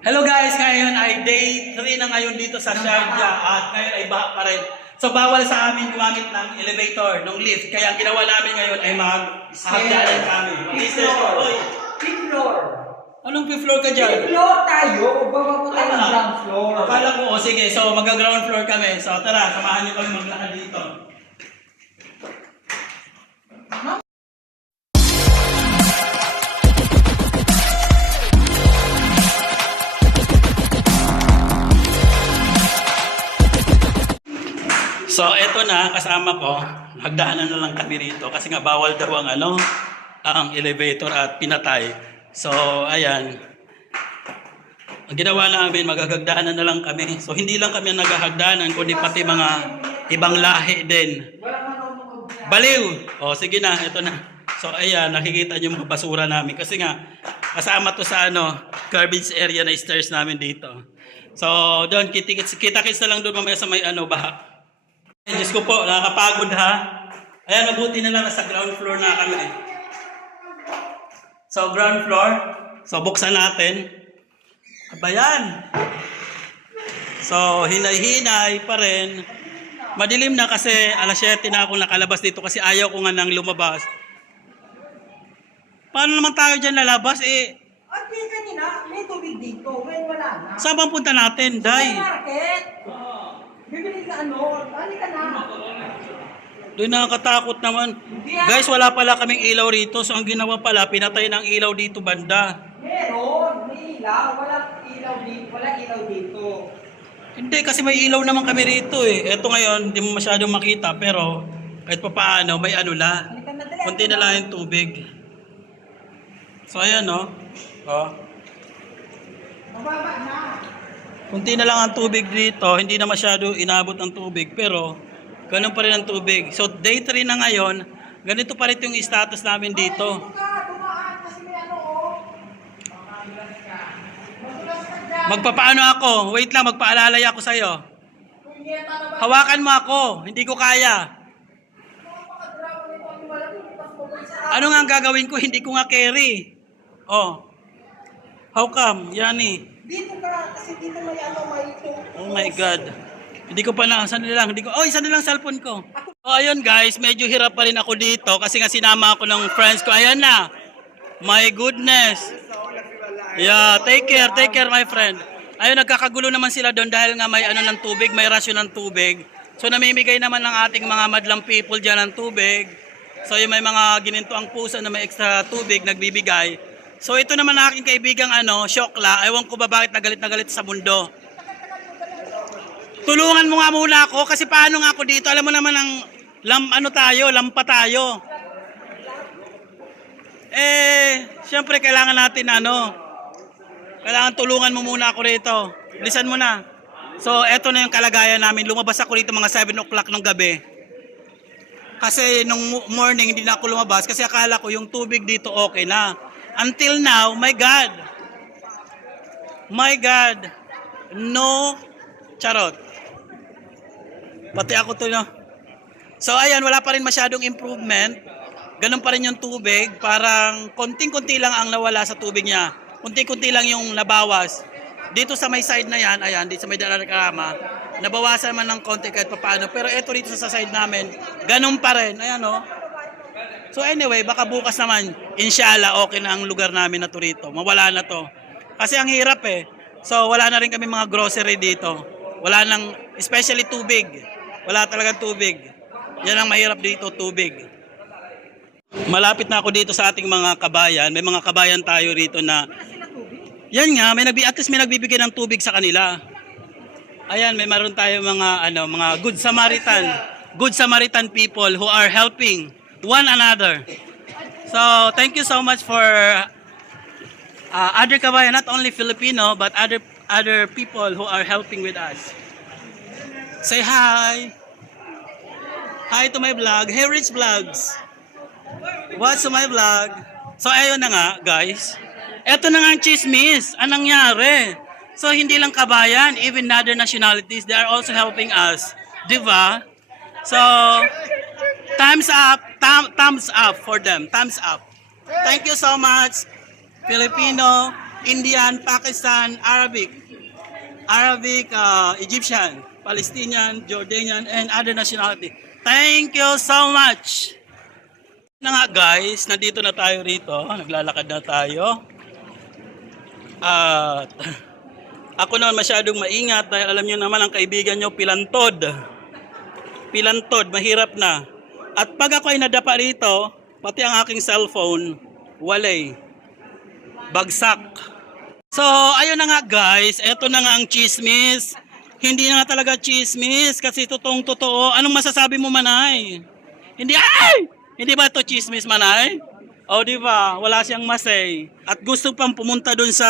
Hello guys, ngayon ay day 3 na ngayon dito sa Sharjah at ngayon ay baha pa rin. So bawal sa amin gumamit ng elevator, ng lift. Kaya ang ginawa namin ngayon ay mag-hagdanan kami. Fifth floor. Anong fifth floor ka dyan? Fifth floor tayo. Baba po tayo ng ground floor. Akala ko, sige. So mag-ground floor kami. So tara, samahan niyo kami maglakad dito. So eto na, kasama ko, hagdaanan na lang kami rito kasi nga bawal daw ang elevator at pinatay. So ayan, ang ginawa namin, magagagdaanan na lang kami. So hindi lang kami naghahagdanan, kundi pati mga ibang lahi din. Baliw! O sige na, eto na. So ayan, nakikita niyo mga basura namin kasi nga kasama to sa garbage area na stairs namin dito. So doon, kita-kits na lang doon mamaya sa may baha. Diyos ko po, nakakapagod ha. Ayan, mabuti na lang sa ground floor na kami. So, ground floor. So, buksan natin. Abayan. So, hinay-hinay pa rin. Madilim na kasi alas 7 na ako nakalabas dito kasi ayaw ko nga nang lumabas. Paano naman tayo dyan lalabas? At kanina, may tubig dito. Ngayon wala na. Saan bang punta natin, Day? Sa market. Bibili ka Bali ka na. Doon nakakatakot naman. Guys, wala pala kaming ilaw rito. So ang ginawa pala, pinatay ng ilaw dito banda. Meron. May ilaw. Wala ilaw dito. Hindi, kasi may ilaw naman kami rito eh. Ito ngayon, hindi mo masyadong makita. Pero kahit pa paano, may la. Kunti na lang yung tubig. So ayan no. Mababa na. Kunti na lang ang tubig dito. Hindi na masyado inabot ang tubig. Pero ganun pa rin ang tubig. So day 3 na ngayon, ganito pa rin yung status namin dito. Magpapaano ako? Wait lang, magpaalalay ako sa'yo. Hawakan mo ako. Hindi ko kaya. Ano nga ang gagawin ko? Hindi ko nga carry. Oh. How come? Yani. Dito ka, kasi dito may Oh my God. Hindi ko pa na, saan lang, saan lang cellphone ko. Oh, ayun guys, medyo hirap pa rin ako dito kasi nga sinama ako ng friends ko. Ayan na. My goodness. Yeah, take care my friend. Ayun, nagkakagulo naman sila doon dahil nga may ng tubig, may rasyon ng tubig. So namimigay naman ng ating mga madlang people dyan ng tubig. So yung may mga gininto ang puso na may extra tubig, nagbibigay. So ito naman ang aking kaibigang Shokla. Ewan ko ba bakit na galit sa mundo. Tulungan mo nga muna ako kasi paano nga ako dito? Alam mo naman ang lampa tayo. Siyempre kailangan natin kailangan tulungan mo muna ako rito. Bilisan mo na. So eto na yung kalagayan namin. Lumabas ako rito mga 7 o'clock ng gabi. Kasi nung morning hindi na ako lumabas kasi akala ko yung tubig dito okay na. Until now, my God. No charot. Pati ako to So ayan, wala pa rin masyadong improvement. Ganun pa rin yung tubig. Parang konting-konti lang ang nawala sa tubig niya. Konti-konti lang yung nabawas. Dito sa may side na yan, ayan, dito sa may Dalakarama, nabawasan man ng konti kahit papaano. Pero ito dito sa side namin, ganun pa rin. Ayan So anyway, baka bukas naman, inshallah, okay na ang lugar namin na to rito. Mawala na to. Kasi ang hirap So wala na rin kami mga grocery dito. Wala nang, especially tubig. Wala talagang tubig. Yan ang mahirap dito, tubig. Malapit na ako dito sa ating mga kabayan. May mga kabayan tayo rito na, yan nga, at least may nagbibigay ng tubig sa kanila. Ayan, may maroon tayo mga Good Samaritan people who are helping one another. So, thank you so much for other kabayan, not only Filipino, but other people who are helping with us. Say hi! Hi to my vlog. Hey, Rich Vlogs! What's my vlog? So, ayun na nga, guys. Eto na nga ang chismis. Anong nangyari? So, hindi lang kabayan, even other nationalities, they are also helping us. Diba? So, thumbs up for them. Thumbs up. Thank you so much, Filipino. Indian, Pakistan, Arabic, Egyptian, Palestinian, Jordanian, and other nationality. Thank you so much! Na nga guys, nandito na tayo rito. Naglalakad na tayo. At ako naman masyadong maingat dahil alam niyo naman ang kaibigan niyo pilantod. Pilantod, mahirap na. At pag ako ay nadapa rito, pati ang aking cellphone, walay. Bagsak. So, ayun na nga guys, eto na nga ang chismis. Hindi na nga talaga chismis kasi totoong totoo. Anong masasabi mo, Manay? Hindi, ay! Hindi ba ito chismis, Manay? O, di ba? Wala siyang masay. At gusto pang pumunta dun sa,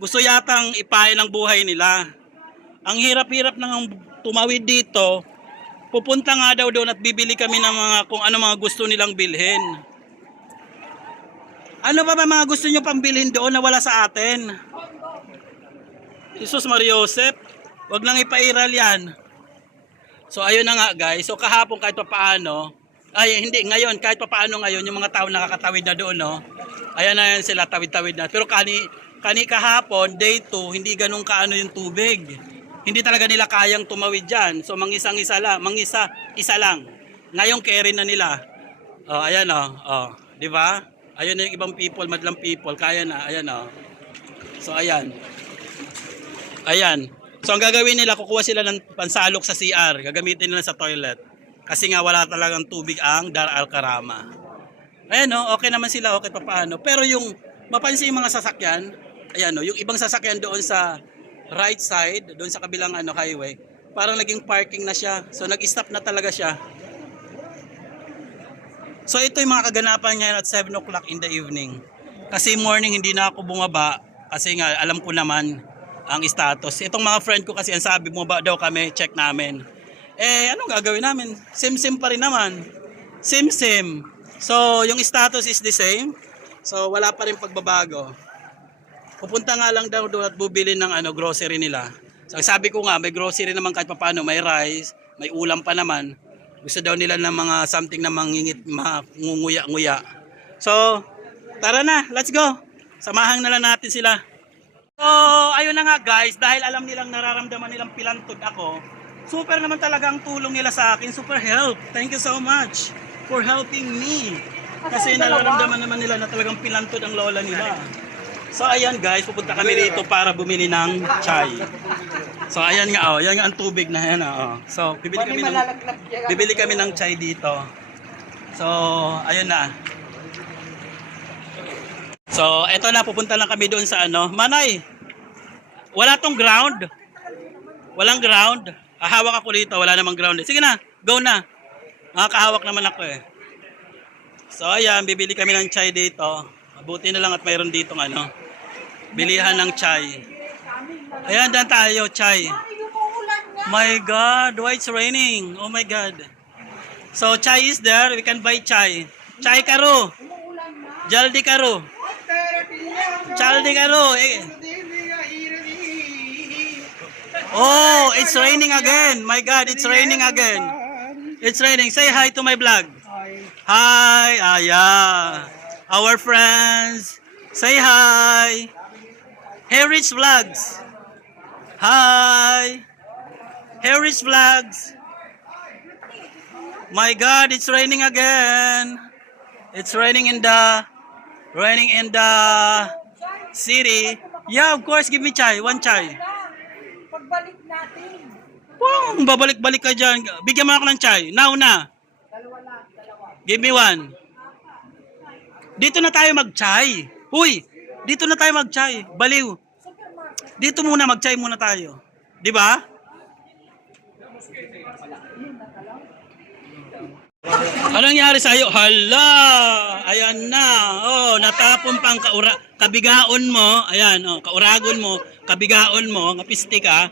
gusto yatang ipain ang buhay nila. Ang hirap-hirap nang tumawid dito, pupunta nga daw doon at bibili kami ng mga kung ano mga gusto nilang bilhin. Ano ba mga gusto nyo pang bilhin doon na wala sa atin? Jesus Maria Joseph, wag nang ipairal yan. So ayun na nga guys, so kahapon kahit papaano, ay hindi, ngayon kahit papaano ngayon, yung mga tao nakakatawid na doon, no? Ayan na yan sila, tawid-tawid na. Pero kani kahapon, day 2, hindi ganun kaano yung tubig. Hindi talaga nila kayang tumawid dyan. So isa lang. Ngayon carry na nila. Oh, ayan oh, di ba? Ayun na yung ibang people, madlang people, kaya na, ayan oh. So ayan. Ayan. So ang gagawin nila, kukuha sila ng pansalok sa CR, gagamitin nila sa toilet. Kasi nga wala talagang tubig ang Dar Al Karama. Ayan oh, okay naman sila, okay pa paano. Pero yung mapansin yung mga sasakyan, ayan oh, yung ibang sasakyan doon sa right side, doon sa kabilang highway, parang naging parking na siya. So nag-stop na talaga siya. So ito yung mga kaganapan ngayon at 7 o'clock in the evening. Kasi morning hindi na ako bumaba kasi nga alam ko naman ang status. Itong mga friend ko kasi ang sabi, bumaba daw kami, check namin. Eh anong gagawin namin? Sim pa rin naman. Sim. So yung status is the same. So wala pa rin pagbabago. Pupunta nga lang daw doon at bubili ng grocery nila. So sabi ko nga, may grocery naman kahit paano, may rice, may ulam pa naman. Gusto daw nila ng mga something na mangingit, mangunguya-nguya. So, tara na, let's go. Samahan na lang natin sila. So, ayun na nga guys, dahil alam nilang nararamdaman nilang pilantod ako, super naman talaga ang tulong nila sa akin, super help. Thank you so much for helping me. Kasi nararamdaman naman nila na talagang pilantod ang lola nila. So ayan guys, pupunta kami rito para bumili ng chai. So ayan nga yan nga ang tubig na yan So bibili kami ng chai dito. So ayun na. So eto na, pupunta lang kami doon sa Manay. Wala tong ground. Walang ground. Hawak ako dito, wala namang ground. Sige na, go na. Nakakahawak naman ako eh. So ayan, bibili kami ng chai dito. Mabuti na lang at mayroon ditong bilihan ng chai. Ayan, dyan tayo, chai. My God, why it's raining? Oh my God. So, chai is there. We can buy chai. Chai karo. Jaldi karo. Jaldi karo. Oh, it's raining again. My God, it's raining again. It's raining. Say hi to my vlog. Hi. Yeah. Our friends. Say hi. Harris Vlogs. Hi. Harris Vlogs. My God, it's raining again. It's raining in the city. Yeah, of course, give me chai. One chai. Pagbalik natin. Wow, babalik-balik ka dyan. Bigyan mo ako ng chai. Now na. Dalawa. Give me one. Dito na tayo mag-chai. Huy, dito na tayo mag-chai. Baliw. Dito muna, mag-chai muna tayo. Di ba? Anong nangyari sa'yo? Hala! Ayan na. Oh, natapon pang kabigaon mo. Ayan, kauragon mo, kabigaon mo, ngapiste ka.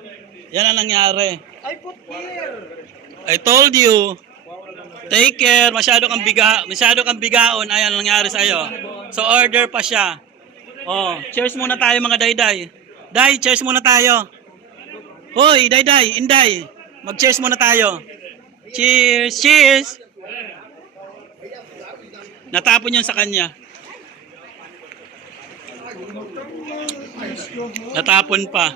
Yan ang nangyari. I put here. I told you. Take care. Masyado kang bigaon. Ayan ang nangyari sa'yo. So order pa siya. Oh, cheers muna tayo mga dayday. Day, cheers muna tayo. Hoy, dayday, inday. Mag-cheers muna tayo. Cheers. Natapon yun sa kanya. Natapon pa.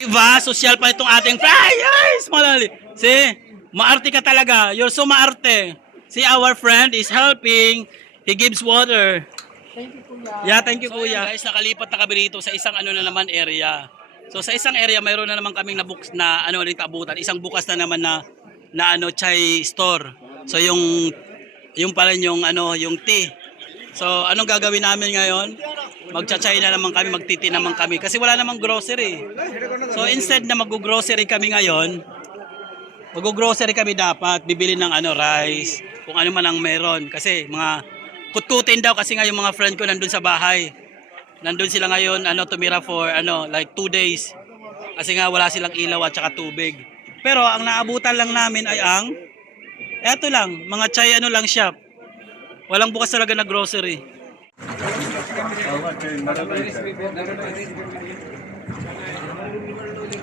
Diba? Social pa itong ating flyers! Malali. See? Maarte ka talaga. You're so maarte. See, our friend is helping. He gives water. Thank you, kuya. Yeah, thank you, kuya. Guys, nakalipat na kami rito sa isang ano na naman area. So, sa isang area, mayroon na naman kaming nabuks na ano rin abutan. Isang bukas na naman na ano, chai store. So, yung pala yung ano, yung tea. So, anong gagawin namin ngayon? Magcha-chai na naman kami, magtiti naman kami. Kasi wala namang grocery. So, instead na mag-grocery kami ngayon, mag-grocery kami dapat, bibili ng ano, rice, kung ano man ang meron. Kasi mga kutkutin daw kasi nga yung mga friend ko nandun sa bahay. Nandun sila ngayon, ano, tumira for ano, like 2 days. Kasi nga wala silang ilaw at saka tubig. Pero ang naabutan lang namin ay ang eto lang, mga chai ano lang shop. Walang bukas talaga na grocery.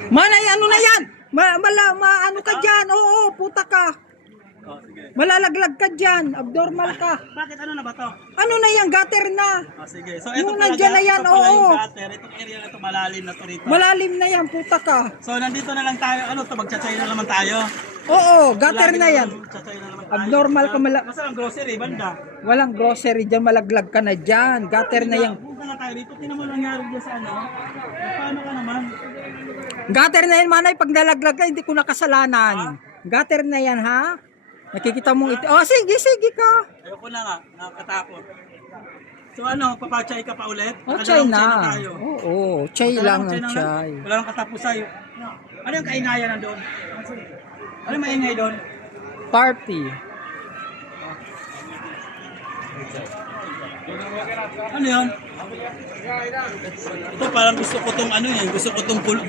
Manay, ano na yan? Ano ka dyan? Oo, puta ka. Malalaglag ka dyan. Abnormal ka. Bakit ano na ba to? Ano na yan? Gutter na. Sige. So Yung nandyan na yan, ito pala oo. yung gutter. Itong area na to malalim na to rito. Malalim na yan, puta ka. So nandito na lang tayo. Ano to? Magcha-chai na naman tayo. Oo, gutter na yan. Magcha-chai na naman tayo. Abnormal ka Masa ang grocery, banda? Walang grocery dyan. Malaglag ka na dyan. Gutter na yan. Punta na tayo dito. Tingnan mo nangyari dyan sa ano. Paano ka naman? Gutter na yan, manay. Pag nalaglag ka, hindi ko nakasalanan. Gutter na yan, ha? Nakikita mong ito. Oh, sige ka. Ayoko na nga. Nakakatakot. So ano, papachay ka pa ulit? Oh, Nakadalawang chai chai na. tayo. Oo, chai lang Nakadalawang ang na chai. Wala nang katapusay. Ano yung kaingayan na doon? Ano yung maingay doon? Party. Ano yun? Ito parang gusto ko tong ano eh.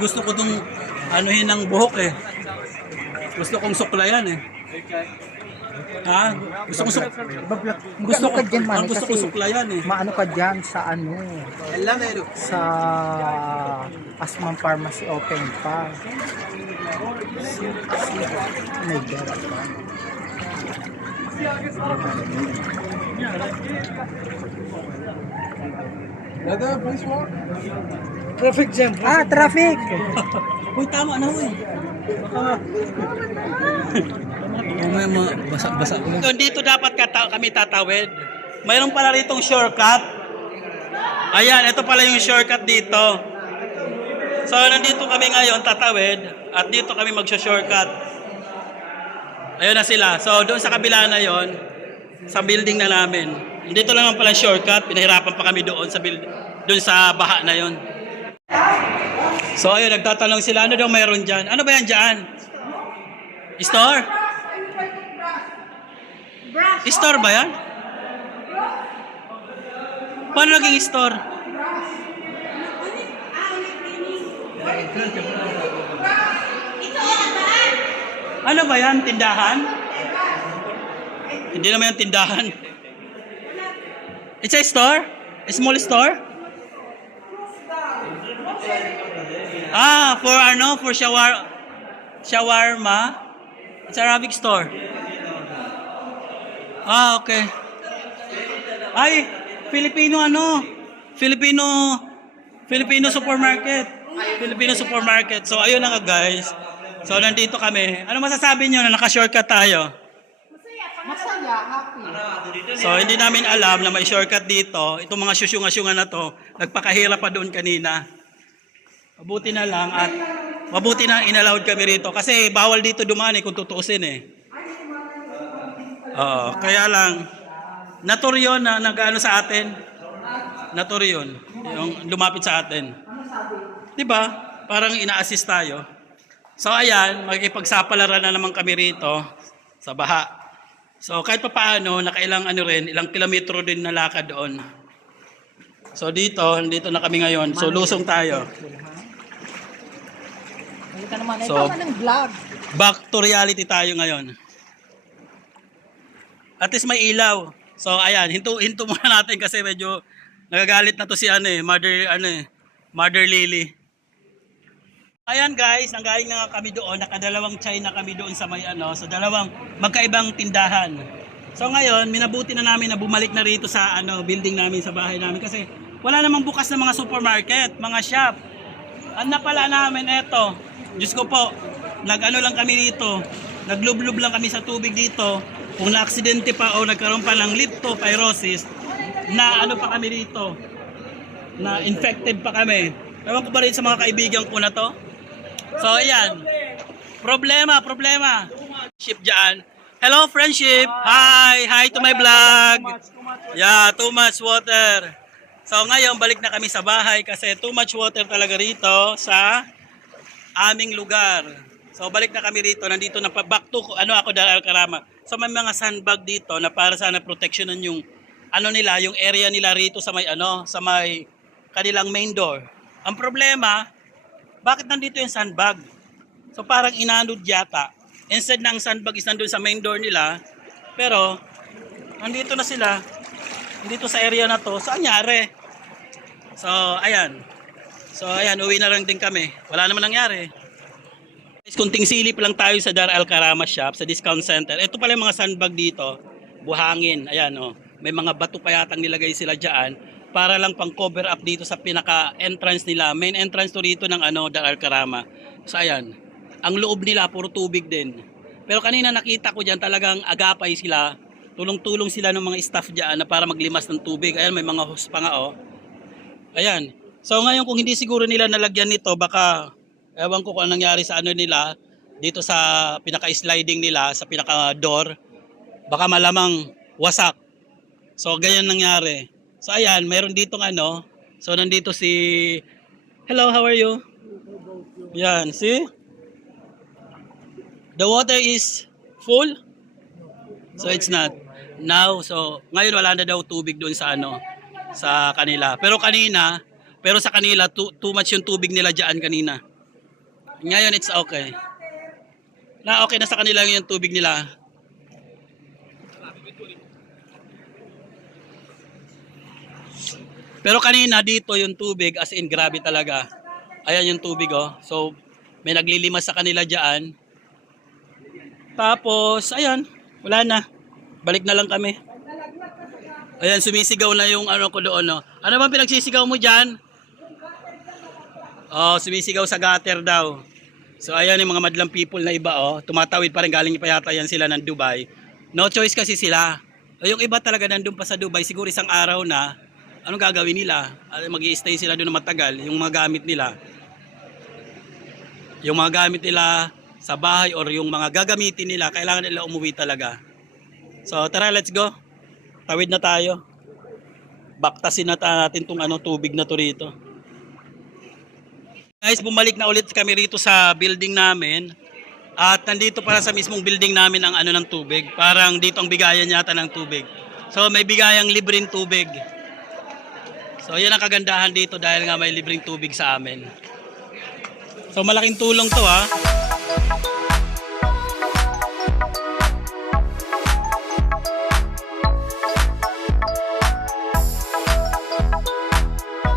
Gusto ko tong anuhin ng buhok eh. Gusto kong suklayan eh. Ha? Gusto ko Ka dyan, manay, gusto ko kasi suklayan eh. maano ka dyan sa ano? Sa Asman Pharmacy open pa. Oh my God. Traffic jam. Ah, traffic. Uy, tama na uy. Baka may basa-basa. Dito dapat kami tatawid. Mayroon pala ritong shortcut. Ayan, ito pala yung shortcut dito. So, nandito kami ngayon, tatawid. At dito kami magsho-shortcut. Ayun na sila. So, doon sa kabila na yon, sa building na namin. Dito lang pala shortcut. Pinahirapan pa kami doon sa doon sa baha na yon. So, ayun, nagtatanong sila, ano daw mayroon dyan? Ano ba yan dyan? Store? Store ba yan? Paano naging store? Ano ba yan? Tindahan? Hindi naman yung tindahan. It's a store? A small store? For ano? For shawarma? It's Arabic store. Okay. Ay, Filipino ano? Filipino supermarket. Filipino supermarket. So, ayun na nga guys. So, nandito kami. Ano masasabi nyo na naka-shortcut tayo? Masaya, happy. So, hindi namin alam na may shortcut dito. Itong mga syusyunga-syunga na to, nagpakahirap pa doon kanina. Mabuti na lang at mabuti na inallowed kami rito. Kasi bawal dito dumaan kung tutuusin eh. Kaya lang, natur yun na nag-ano sa atin. Natur yun. Yung lumapit sa atin. Diba? Parang ina-assist tayo. So ayan, makikipagsapalaran na naman kami rito sa baha. So kahit pa paano, nakailang ano rin, ilang kilometro din na lakad doon. So dito na kami ngayon. So lusong tayo. Halika naman, So, ikaw ng vlog. Back to reality tayo ngayon. At least may ilaw. So ayan, hinto muna natin kasi medyo nagagalit na to si Mother Lily. Ayan guys, nanggaling na kami doon, nakadalawang chai na kami doon sa may sa dalawang magkaibang tindahan. So ngayon, minabuti na namin na bumalik na rito sa building namin, sa bahay namin kasi wala namang bukas na mga supermarket, mga shop. Ang napala namin eto, Diyos ko po, nag-ano lang kami dito, naglublob lang kami sa tubig dito. Kung na-aksidente pa o nagkaroon pa ng leptopyrosis, na ano pa kami dito, na infected pa kami. Ewan ko ba rin sa mga kaibigan ko na to? So ayan, problema. Ship dyan. Hello friendship, hi to my vlog. Yeah, too much water. So ngayon balik na kami sa bahay kasi too much water talaga rito sa aming lugar. So balik na kami rito, nandito na back to ako Dar Alcarama. So may mga sandbag dito na para sana protectionan yung yung area nila rito sa may kanilang main door. Ang problema, bakit nandito yung sandbag? So parang inanod yata. Instead na ang sandbag is nandun sa main door nila, pero nandito na sila. Dito sa area na to. So anyari? So ayan, uwi na lang din kami. Wala naman nangyari. Kunting silip lang tayo sa Dar Alcarama shop, sa discount center. Ito pala yung mga sandbag dito, buhangin. Ayan may mga bato pa yatang nilagay sila dyan para lang pang cover up dito sa pinaka-entrance nila. Main entrance to rito ng Dar Alcarama. So ayan, ang loob nila puro tubig din. Pero kanina nakita ko dyan talagang agapay sila. Tulong-tulong sila ng mga staff dyan na para maglimas ng tubig. Ayan, may mga hose pa nga Ayan. So ngayon kung hindi siguro nila nalagyan nito, baka ewan ko kung anong nangyari sa nila dito sa pinaka-sliding nila, sa pinaka-door. Baka malamang wasak. So ganyan nangyari. So ayan, meron ditong So nandito si hello, how are you? Yan, see? The water is full. So it's not. Now, so ngayon wala na daw tubig doon sa sa kanila. Pero sa kanila too much yung tubig nila diyan kanina. Ngayon it's okay. Okay na sa kanila yung tubig nila. Pero kanina dito yung tubig as in grabe talaga. Ayan yung tubig So may naglilimas sa kanila diyan. Tapos ayan, wala na. Balik na lang kami. Ayan, sumisigaw na yung ko doon Ano bang pinagsisigaw mo diyan? Sumisigaw sa gutter daw. So ayan yung mga madlang people na iba tumatawid pa rin, galing pa yata yan sila ng Dubai. No choice kasi sila. Yung iba talaga nandun pa sa Dubai, siguro isang araw na. Anong gagawin nila? Mag-i-stay sila doon na matagal. Yung mga gamit nila. Yung mga gamit nila sa bahay or yung mga gagamitin nila, kailangan nila umuwi talaga. So tara, let's go. Tawid na tayo. Baktasin na natin tong tubig na to rito. Guys, bumalik na ulit kami rito sa building namin. At nandito para sa mismong building namin ang ng tubig. Parang dito ang bigayan yata ng tubig. So may bigayang libreng tubig. So yan ang kagandahan dito dahil nga may libreng tubig sa amin. So malaking tulong to